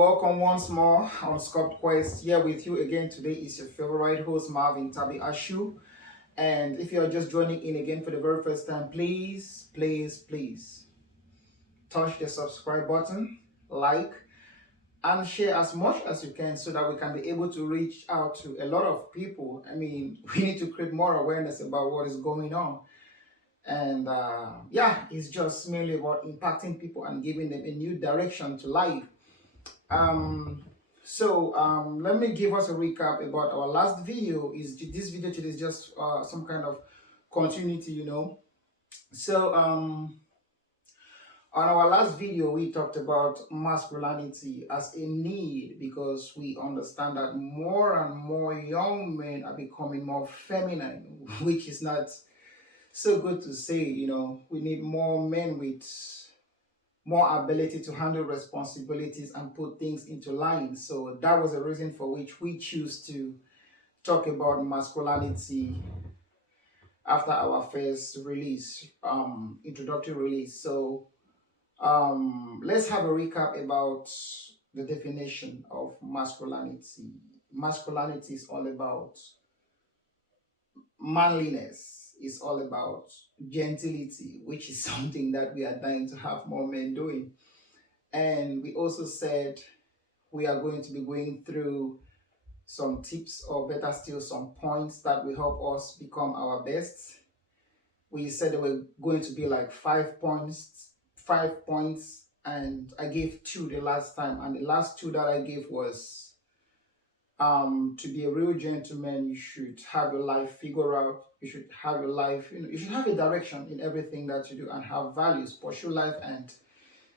Welcome once more on Sculpt Quest. Here with you again today is your favorite host, Marvin Tabi Ashu. And if you're just joining in again for the very first time, please touch the subscribe button, like, and share as much as you can so that we can be able to reach out to a lot of people. I mean, we need to create more awareness about what is going on. And it's just mainly about impacting people and giving them a new direction to life. Let me give us a recap about our last video. This video today is just some kind of continuity. On our last video, we talked about masculinity as a need because we understand that more and more young men are becoming more feminine, which is not so good to say. We need more men with more ability to handle responsibilities and put things into line. So that was the reason for which we choose to talk about masculinity after our first release, introductory release. So let's have a recap about the definition of masculinity. Masculinity is all about manliness, is all about gentility, which is something that we are dying to have more men doing. And we also said we are going to be going through some tips, or better still, some points that will help us become our best. We said there were going to be like 5 points, and I gave 2 the last time. And the last 2 that I gave was to be a real gentleman, you should have your life figured out. You should have your life, you should have a direction in everything that you do and have values, pursue life, and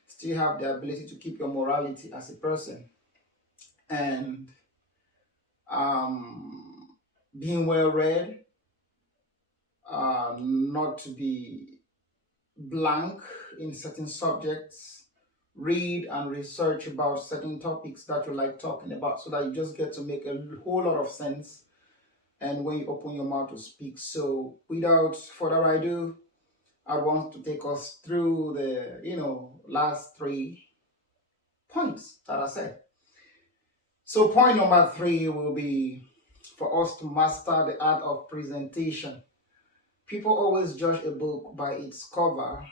still have the ability to keep your morality as a person. And being well read, not to be blank in certain subjects, read and research about certain topics that you like talking about so that you just get to make a whole lot of sense and when you open your mouth to speak. So without further ado, I want to take us through the last 3 points that I said. So point number 3 will be for us to master the art of presentation. People always judge a book by its cover.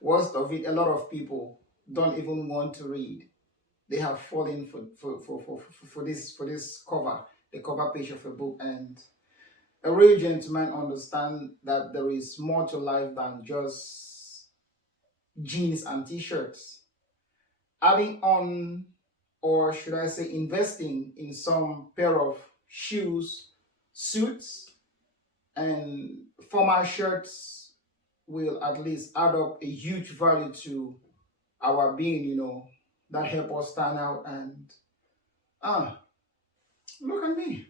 Worst of it, a lot of people don't even want to read. They have fallen for this cover, the cover page of a book. And a real gentleman understands that there is more to life than just jeans and t-shirts. Adding on, or should I say investing in some pair of shoes, suits, and formal shirts will at least add up a huge value to our being, that help us stand out. And look at me.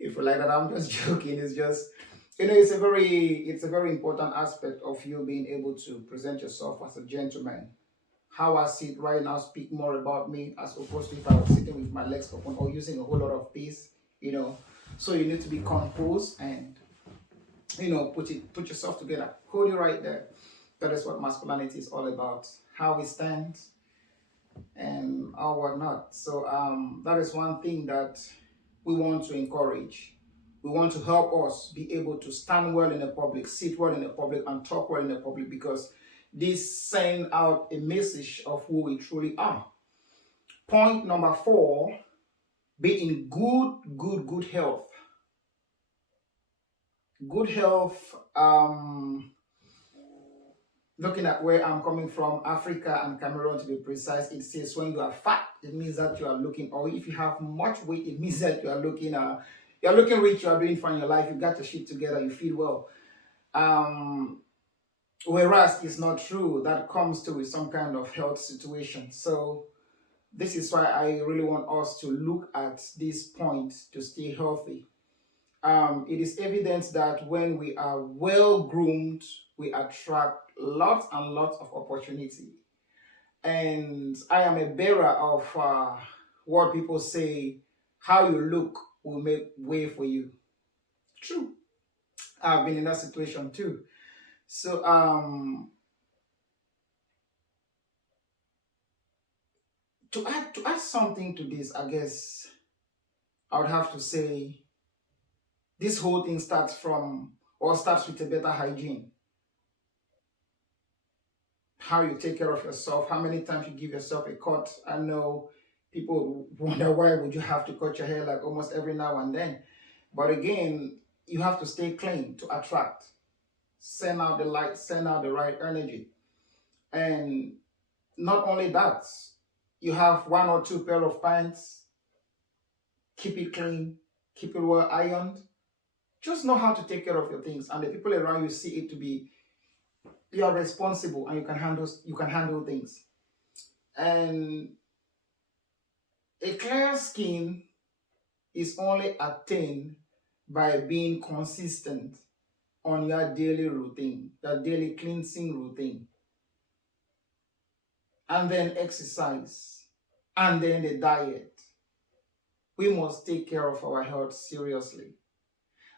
If you like that, I'm just joking. It's just, it's a very important aspect of you being able to present yourself as a gentleman. How I sit right now speak more about me as opposed to if I was sitting with my legs open or using a whole lot of pace, So you need to be composed and put yourself together. Hold it right there. That is what masculinity is all about. How we stand and all whatnot. So that is one thing that we want to encourage. We want to help us be able to stand well in the public, sit well in the public, and talk well in the public, because this sends out a message of who we truly are. Point number 4, be in good health. Good health, looking at where I'm coming from, Africa and Cameroon to be precise, it says when you are fat, it means that you are looking, or if you have much weight, it means that you are looking rich, you are doing fine in your life, you got your shit together, you feel well. Whereas it's not true. That comes to with some kind of health situation. So this is why I really want us to look at this point to stay healthy. It is evident that when we are well groomed, we attract lots and lots of opportunity. And I am a bearer of what people say, how you look will make way for you. True. I've been in that situation too. So To add something to this, I guess I would have to say this whole thing starts with a better hygiene. How you take care of yourself, how many times you give yourself a cut. I know people wonder why would you have to cut your hair like almost every now and then. But again, you have to stay clean to attract, send out the light, send out the right energy. And not only that, you have one or two pair of pants, keep it clean, keep it well ironed. Just know how to take care of your things, and the people around you see it to be you are responsible and you can handle things. And a clear skin is only attained by being consistent on your daily routine, your daily cleansing routine, and then exercise, and then the diet. We must take care of our health seriously.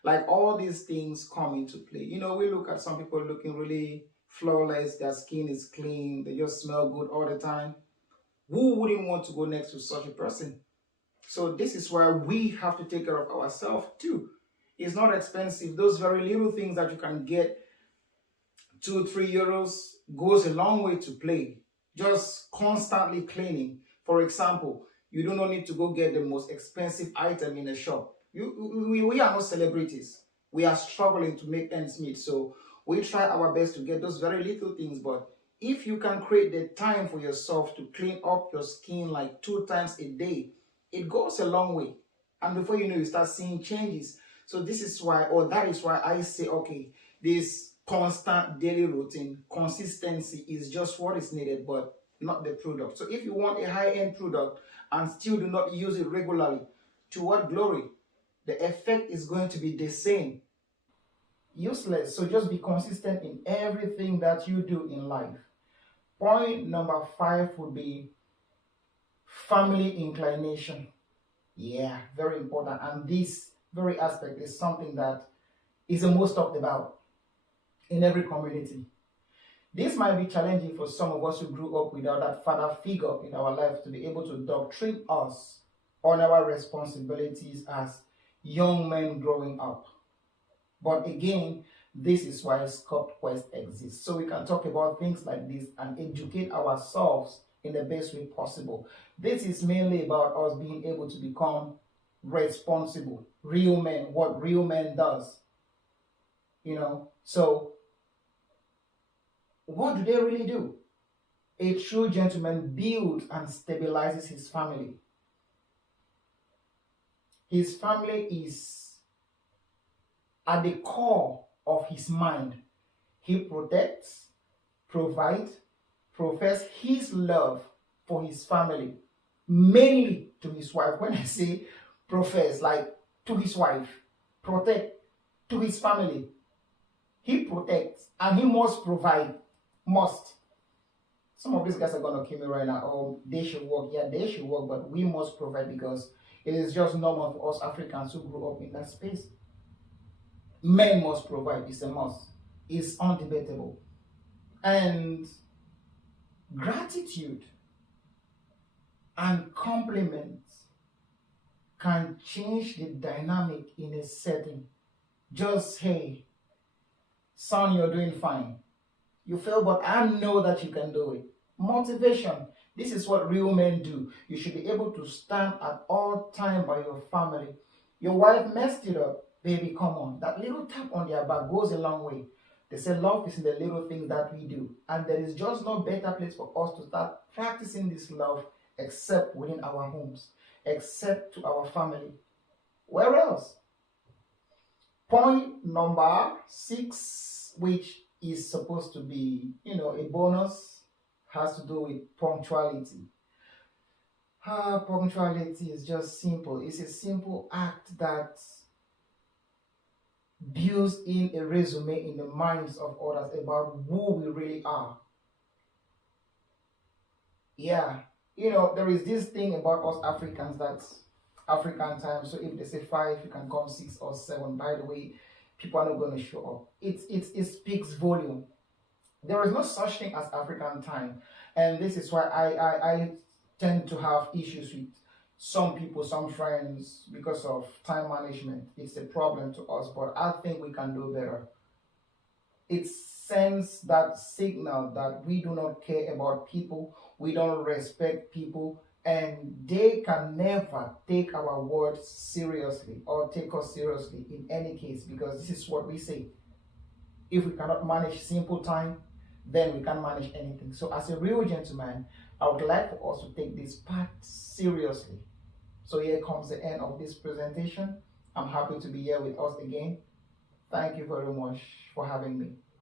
Like all these things come into play. We look at some people looking really flawless, their skin is clean, they just smell good all the time. Who wouldn't want to go next to such a person? So this is why we have to take care of ourselves too. It's not expensive. Those very little things that you can get, 2 3 euros, goes a long way to play. Just constantly cleaning. For example, you do not need to go get the most expensive item in a shop. We are not celebrities. We are struggling to make ends meet. So we try our best to get those very little things. But if you can create the time for yourself to clean up your skin like 2 times a day, it goes a long way. And before you know, you start seeing changes. So this is why, or that is why I say, okay, this constant daily routine, consistency is just what is needed, but not the product. So if you want a high-end product and still do not use it regularly, to what glory? The effect is going to be the same. Useless. So just be consistent in everything that you do in life. Point number 5 would be family inclination. Yeah, very important. And this very aspect is something that is the most talked about in every community. This might be challenging for some of us who grew up without that father figure in our life to be able to doctrine us on our responsibilities as young men growing up. But again, this is why Sculpt Quest exists. So we can talk about things like this and educate ourselves in the best way possible. This is mainly about us being able to become responsible, real men, what real men does. So what do they really do? A true gentleman builds and stabilizes his family. His family is at the core of his mind. He protects, provides, professes his love for his family, mainly to his wife. When I say profess, like to his wife, protect to his family. He protects and he must provide. Must. Some of these guys are going to kill me right now. Oh, they should work. Yeah, they should work, but we must provide because it is just normal for us Africans who grew up in that space. Men must provide. It's a must. It's undebatable. And gratitude and compliments can change the dynamic in a setting. Just, hey, son, you're doing fine. You fail, but I know that you can do it. Motivation. This is what real men do. You should be able to stand at all time by your family. Your wife messed it up. Baby, come on. That little tap on their back goes a long way. They say love is in the little things that we do. And there is just no better place for us to start practicing this love except within our homes, except to our family. Where else? Point number 6, which is supposed to be, a bonus, has to do with punctuality. Punctuality is just simple. It's a simple act that builds in a resume in the minds of others about who we really are. Yeah, there is this thing about us Africans that's African time. So if they say 5, you can come 6 or 7. By the way, people are not going to show up. It speaks volume. There is no such thing as African time, and this is why tend to have issues with some people, some friends, because of time management. It's a problem to us, but I think we can do better. It sends that signal that we do not care about people, we don't respect people, and they can never take our words seriously or take us seriously in any case, because this is what we say. If we cannot manage simple time, then we can't manage anything. So, as a real gentleman, I would like for us to take this part seriously. So, here comes the end of this presentation. I'm happy to be here with us again. Thank you very much for having me.